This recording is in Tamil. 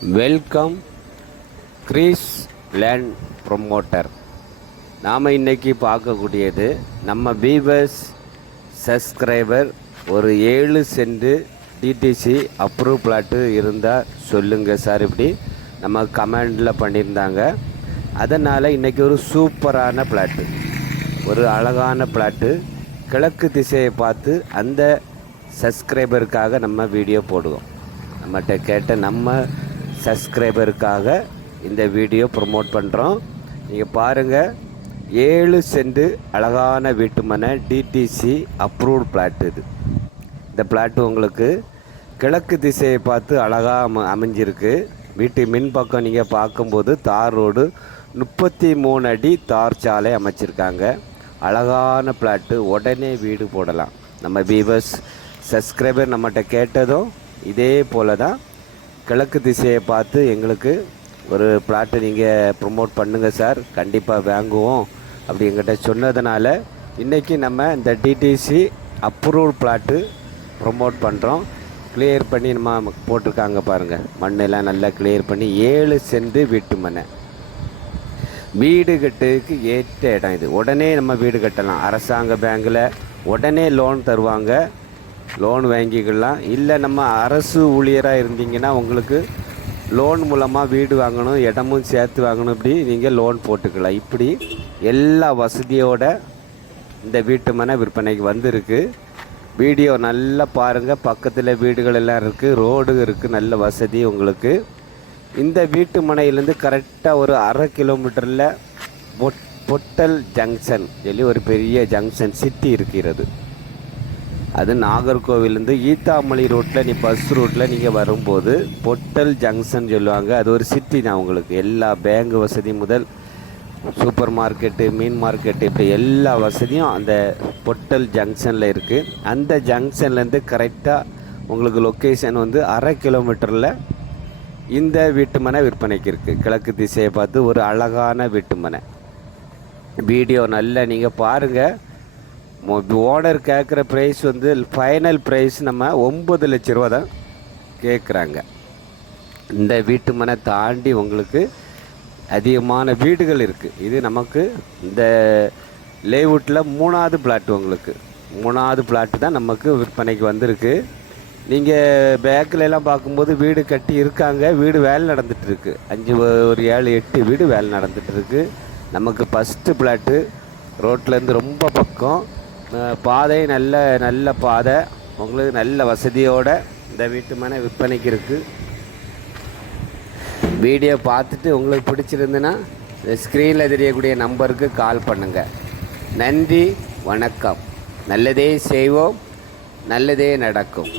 Welcome Greece land promoter. நாம் இன்றைக்கி பார்க்கக்கூடியது நம்ம பீவர்ஸ் சப்ஸ்கிரைபர் ஒரு 7 சென்ட் டிடிசி அப்ரூவ் பிளாட்டு இருந்தால் சொல்லுங்கள் சார், இப்படி நம்ம கமெண்டில் பண்ணியிருந்தாங்க. அதனால் இன்றைக்கி ஒரு சூப்பரான பிளாட்டு, ஒரு அழகான பிளாட்டு, கிழக்கு திசையை பார்த்து அந்த சப்ஸ்கிரைபருக்காக நம்ம வீடியோ போடுவோம். நம்மகிட்ட கேட்ட நம்ம சப்ஸ்கிரைபருக்காக இந்த வீடியோ ப்ரொமோட் பண்ணுறோம். நீங்கள் பாருங்கள், 7 சென்ட் அழகான வீட்டு மனை, டிடிசி அப்ரூவ்டு பிளாட். இந்த பிளாட்டு உங்களுக்கு கிழக்கு திசையை பார்த்து அழகாக அமைஞ்சிருக்கு. வீட்டு மின் பக்கம் நீங்கள் பார்க்கும்போது தார் ரோடு 33 அடி தார் சாலை அமைச்சிருக்காங்க. அழகான பிளாட்டு, உடனே வீடு போடலாம். நம்ம பீவர்ஸ் சப்ஸ்கிரைபர் நம்மகிட்ட கேட்டதும் இதே போல் தான், கிழக்கு திசையை பார்த்து எங்களுக்கு ஒரு பிளாட்டு நீங்கள் ப்ரொமோட் பண்ணுங்கள் சார், கண்டிப்பாக வாங்குவோம் அப்படி எங்கிட்ட சொன்னதுனால இன்றைக்கி நம்ம இந்த டிடிசி அப்ரூவ்ட் பிளாட்டு ப்ரொமோட் பண்ணுறோம். கிளியர் பண்ணி நம்ம போட்டிருக்காங்க பாருங்கள், மண்ணெல்லாம் நல்லா கிளியர் பண்ணி 7 சென்ட் வீட்டு மனை, வீடு கட்டுறதுக்கு ஏற்ற இடம். இது உடனே நம்ம வீடு கட்டலாம். அரசாங்க பேங்கில் உடனே லோன் தருவாங்க, லோன் வாங்கிக்கலாம். இல்லை நம்ம அரசு ஊழியராக இருந்தீங்கன்னா உங்களுக்கு லோன் மூலமாக வீடு வாங்கணும், இடமும் சேர்த்து வாங்கணும், இப்படி நீங்கள் லோன் போட்டுக்கலாம். இப்படி எல்லா வசதியோட இந்த வீட்டு மனை விற்பனைக்கு வந்திருக்கு. வீடியோ நல்லா பாருங்கள், பக்கத்தில் வீடுகள் எல்லாம் இருக்குது, ரோடு இருக்குது, நல்ல வசதி உங்களுக்கு. இந்த வீட்டு மனையிலேருந்து கரெக்டாக ஒரு 1/2 கிலோமீட்டரில் பொட்டல் ஜங்ஷன் சொல்லி ஒரு பெரிய ஜங்ஷன் சிட்டி இருக்கிறது. அது நாகர்கோவிலேருந்து ஈத்தாமொழி ரோட்டில் பஸ் ரூட்டில் நீங்கள் வரும்போது பொட்டல் ஜங்ஷன் சொல்லுவாங்க. அது ஒரு சிட்டி தான். உங்களுக்கு எல்லா பேங்க் வசதி முதல் சூப்பர் மார்க்கெட்டு, மீன் மார்க்கெட்டு, இப்படி எல்லா வசதியும் அந்த பொட்டல் ஜங்ஷனில் இருக்குது. அந்த ஜங்ஷன்லேருந்து கரெக்டாக உங்களுக்கு லொக்கேஷன் வந்து 1/2 கிலோமீட்டரில் இந்த வீட்டு மனை விற்பனைக்கு இருக்குது. கிழக்கு திசையை பார்த்து ஒரு அழகான வீட்டு மனை. வீடியோ நல்லா நீங்கள் பாருங்கள். ஓனர் கேட்குற ப்ரைஸ் வந்து ஃபைனல் ப்ரைஸ் நம்ம 9 லட்ச ரூபா தான் கேட்குறாங்க. இந்த வீட்டு மனை தாண்டி உங்களுக்கு அதிகமான வீடுகள் இருக்குது. இது நமக்கு இந்த லேஅவுட்டில் 3வது பிளாட்டு, உங்களுக்கு 3வது பிளாட்டு தான் நமக்கு விற்பனைக்கு வந்திருக்கு. நீங்கள் பேக்கிலெல்லாம் பார்க்கும்போது வீடு கட்டி இருக்காங்க, வீடு வேலை நடந்துகிட்ருக்கு. 5 ஒரு 7 8 வீடு வேலை நடந்துகிட்ருக்கு. நமக்கு ஃபஸ்ட்டு பிளாட்டு ரோட்லேருந்து ரொம்ப பக்கம், பாதை நல்ல பாதை, உங்களுக்கு நல்ல வசதியோடு இந்த வீட்டு மனை விற்பனைக்கு இருக்குது. வீடியோ பார்த்துட்டு உங்களுக்கு பிடிச்சிருந்துன்னா ஸ்க்ரீனில் தெரியக்கூடிய நம்பருக்கு கால் பண்ணுங்கள். நன்றி, வணக்கம். நல்லதே செய்வோம், நல்லதே நடக்கும்.